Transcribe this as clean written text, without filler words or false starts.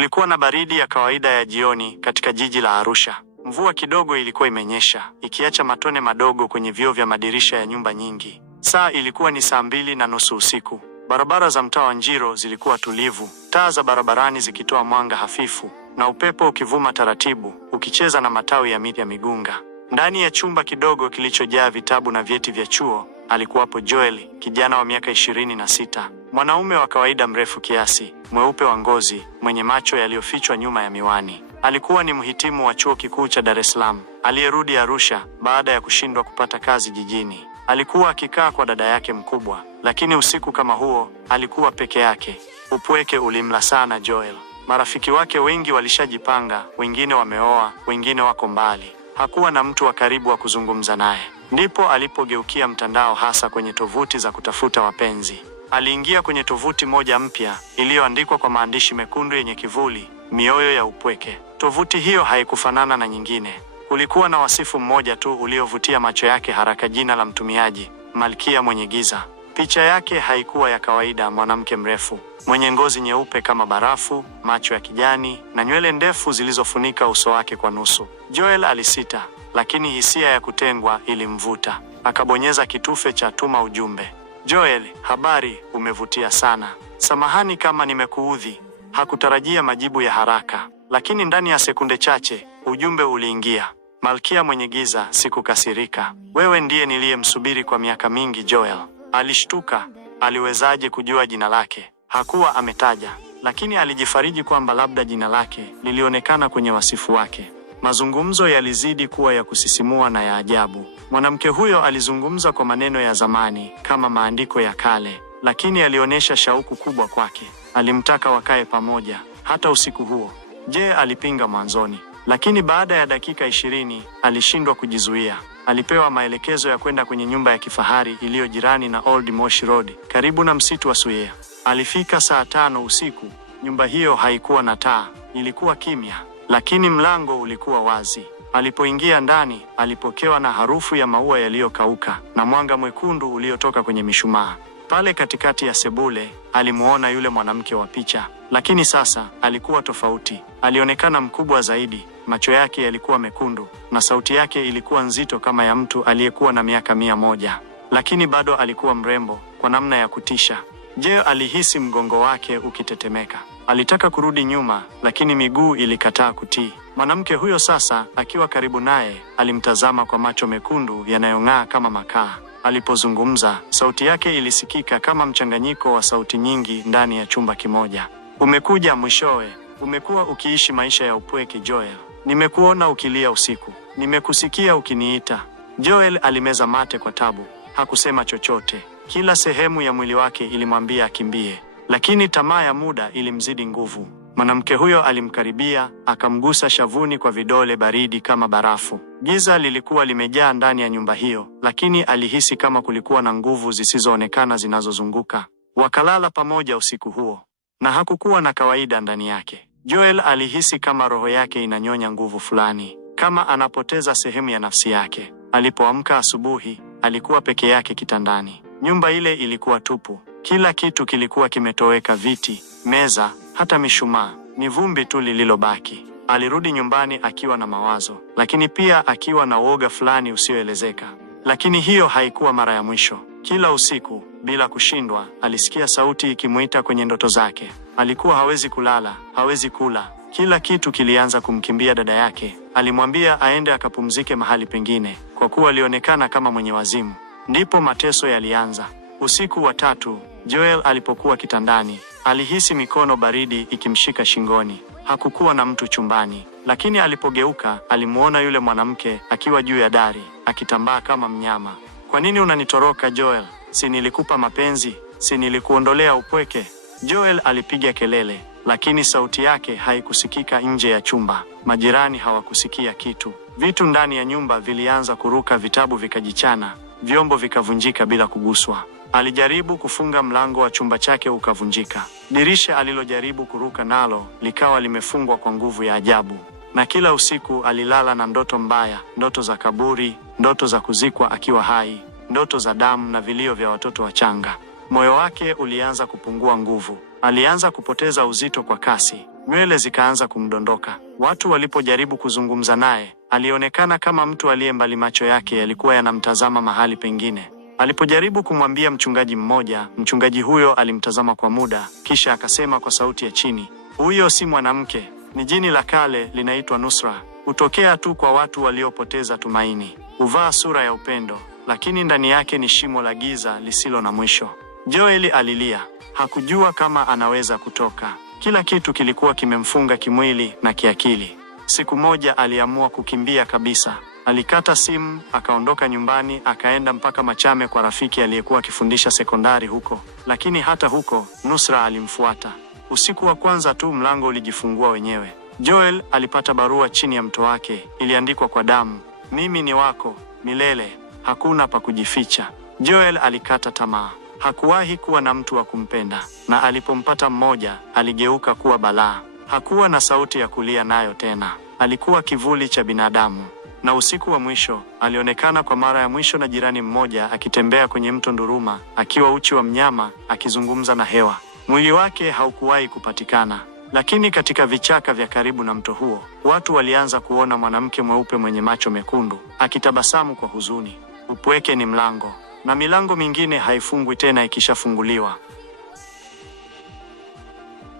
Kulikuwa na baridi ya kawaida ya jioni katika jiji la Arusha. Mvua kidogo ilikuwa imenyesha, ikiacha matone madogo kwenye vioo vya madirisha ya nyumba nyingi. Saa ilikuwa ni 2:30 usiku. Barabara za mtaa wa Njiro zilikuwa tulivu, taa za barabarani zikitoa mwanga hafifu, na upepo ukivuma taratibu, ukicheza na matawi ya miti ya migunga. Ndani ya chumba kidogo kilichojaa vitabu na vyeti vya chuo, alikuwapo Joel, kijana wa miaka 26. Mwanaume wa kawaida, mrefu kiasi, mweupe wa ngozi, mwenye macho yaliyofichwa nyuma ya miwani. Alikuwa ni mhitimu wa chuo kikuu cha Dar es Salaam, aliyerudi Arusha baada ya kushindwa kupata kazi jijini. Alikuwa akikaa kwa dada yake mkubwa, lakini usiku kama huo, alikuwa peke yake. Upweke ulimla sana Joel. Marafiki wake wengi walishajipanga, wengine wameoa, wengine wako mbali. Hakuwa na mtu wa karibu wa kuzungumza naye. Ndipo alipogeukia mtandao, hasa kwenye tovuti za kutafuta wapenzi. Aliingia kwenye tovuti moja mpya iliyoandikwa kwa maandishi mekundu yenye kivuli, mioyo ya upweke. Tovuti hiyo haikufanana na nyingine. Kulikuwa na wasifu mmoja tu uliovutia macho yake haraka: jina la mtumiaji, Malkia mwenye giza. Picha yake haikuwa ya kawaida: mwanamke mrefu mwenye ngozi nyeupe kama barafu, macho ya kijani na nywele ndefu zilizofunika uso wake kwa nusu. Joel alisita, lakini hisia ya kutengwa ilimvuta. Akabonyeza kitufe cha tuma ujumbe. Joel, habari, umevutia sana. Samahani kama nimekuudhi. Hakutarajia majibu ya haraka, lakini ndani ya sekunde chache ujumbe uliingia. Malkia mwenye giza, sikukasirika. Wewe ndiye niliyemsubiri kwa miaka mingi. Joel alishtuka. Aliwezaje kujua jina lake? Hakuwa ametaja, lakini alijifariji kwamba labda jina lake lilionekana kwenye wasifu wake. Mazungumzo yalizidi kuwa ya kusisimua na ya ajabu. Mwanamke huyo alizungumza kwa maneno ya zamani kama maandiko ya kale, lakini alionyesha shauku kubwa kwake. Alimtaka wakae pamoja hata usiku huo. Alipinga mwanzoni, lakini baada ya dakika 20 alishindwa kujizuia. Alipewa maelekezo ya kwenda kwenye nyumba ya kifahari iliyo jirani na Old Moshi Road, karibu na msitu wa Suya. Alifika saa 5 usiku. Nyumba hiyo haikuwa na taa, ilikuwa kimya, lakini mlango ulikuwa wazi. Alipoingia ndani, alipokewa na harufu ya maua yaliyokauka na mwanga mwekundu uliotoka kwenye mishumaa. Pale katikati ya sebule, alimuona yule mwanamke wa picha, lakini sasa alikuwa tofauti. Alionekana mkubwa zaidi, macho yake yalikuwa mekundu na sauti yake ilikuwa nzito kama ya mtu aliyekuwa na miaka 100, lakini bado alikuwa mrembo kwa namna ya kutisha. Alihisi mgongo wake ukitetemeka. Alitaka kurudi nyuma, lakini miguu ilikataa kutii. Mwanamke huyo sasa, akiwa karibu naye, alimtazama kwa macho mekundu yanayong'aa kama makaa. Alipozungumza, sauti yake ilisikika kama mchanganyiko wa sauti nyingi ndani ya chumba kimoja. Umekuja mwishowe. Umekuwa ukiishi maisha ya upweke, Joel. Nimekuona ukilia usiku. Nimekusikia ukiniita. Joel alimeza mate kwa tabu. Hakusema chochote. Kila sehemu ya mwili wake ilimwambia akimbie, lakini tamaa ya muda ilimzidi nguvu. Mwanamke huyo alimkaribia, akamgusa shavuni kwa vidole baridi kama barafu. Giza lilikuwa limejaa ndani ya nyumba hiyo, lakini alihisi kama kulikuwa na nguvu zisizoonekana zinazozunguka. Wakalala pamoja usiku huo, na hakukuwa na kawaida ndani yake. Joel alihisi kama roho yake inanyonya nguvu fulani, kama anapoteza sehemu ya nafsi yake. Alipoamka asubuhi, alikuwa peke yake kitandani. Nyumba ile ilikuwa tupu. Kila kitu kilikuwa kimetoweka: viti, meza, hata mishumaa. Ni vumbi tu lililobaki. Alirudi nyumbani akiwa na mawazo, lakini pia akiwa na uoga fulani usioelezeka. Lakini hiyo haikuwa mara ya mwisho. Kila usiku, bila kushindwa, alisikia sauti ikimuita kwenye ndoto zake. Alikuwa hawezi kulala, hawezi kula. Kila kitu kilianza kumkimbia dada yake. Alimwambia aende akapumzike mahali pengine, kwa kuwa alionekana kama mwenye wazimu. Ndipo mateso yalianza. Usiku wa 3, Joel alipokuwa kitandani, alihisi mikono baridi ikimshika shingoni. Hakukuwa na mtu chumbani, lakini alipogeuka, alimuona yule mwanamke akiwa juu ya dari, akitambaa kama mnyama. Kwa nini unanitoroka Joel? Si nilikupa mapenzi? Si nilikuondolea upweke? Joel alipiga kelele, lakini sauti yake haikusikika nje ya chumba. Majirani hawakusikia kitu. Vitu ndani ya nyumba vilianza kuruka, vitabu vikajichana, vyombo vikavunjika bila kuguswa. Alijaribu kufunga mlango wa chumba chake, ukavunjika. Dirisha alilojaribu kuruka nalo likawa limefungwa kwa nguvu ya ajabu. Na kila usiku alilala na ndoto mbaya, ndoto za kaburi, ndoto za kuzikwa akiwa hai, ndoto za damu na vilio vya watoto wachanga. Moyo wake ulianza kupungua nguvu. Alianza kupoteza uzito kwa kasi. nywele zikaanza kumdondoka. Watu walipojaribu kuzungumza naye, alionekana kama mtu aliye mbali, macho yake yalikuwa yanamtazama mahali pengine. Alipojaribu kumwambia mchungaji mmoja, mchungaji huyo alimtazama kwa muda, kisha akasema kwa sauti ya chini, huyo si mwanamke, ni jini la kale linaitwa Nusra. Hutokea tu kwa watu waliopoteza tumaini. Huvaa sura ya upendo, lakini ndani yake ni shimo la giza lisilo na mwisho. Joel alilia. Hakujua kama anaweza kutoka. Kila kitu kilikuwa kimemfunga kimwili na kiakili. Siku moja aliamua kukimbia kabisa. Alikata simu, akaondoka nyumbani, akaenda mpaka Machame kwa rafiki aliyekuwa akifundisha sekondari huko. Lakini hata huko, Nusra alimfuata. Usiku wa kwanza tu mlango ulijifungua wenyewe. Joel alipata barua chini ya mto wake, iliandikwa kwa damu, mimi ni wako milele, hakuna pa kujificha. Joel alikata tamaa. Hakuwahi kuwa na mtu wa kumpenda, na alipompata mmoja, aligeuka kuwa balaa. Hakuwa na sauti ya kulia nayo tena. Alikuwa kivuli cha binadamu. Na usiku wa mwisho, alionekana kwa mara ya mwisho na jirani mmoja akitembea kwenye mto Nduruma, akiwa uchi wa mnyama, akizungumza na hewa. Mwili wake haukuwahi kupatikana. Lakini katika vichaka vya karibu na mto huo, watu walianza kuona mwanamke mweupe mwenye macho mekundu, akitabasamu kwa huzuni. Upweke ni mlango, na milango mingine haifungwi tena ikishafunguliwa.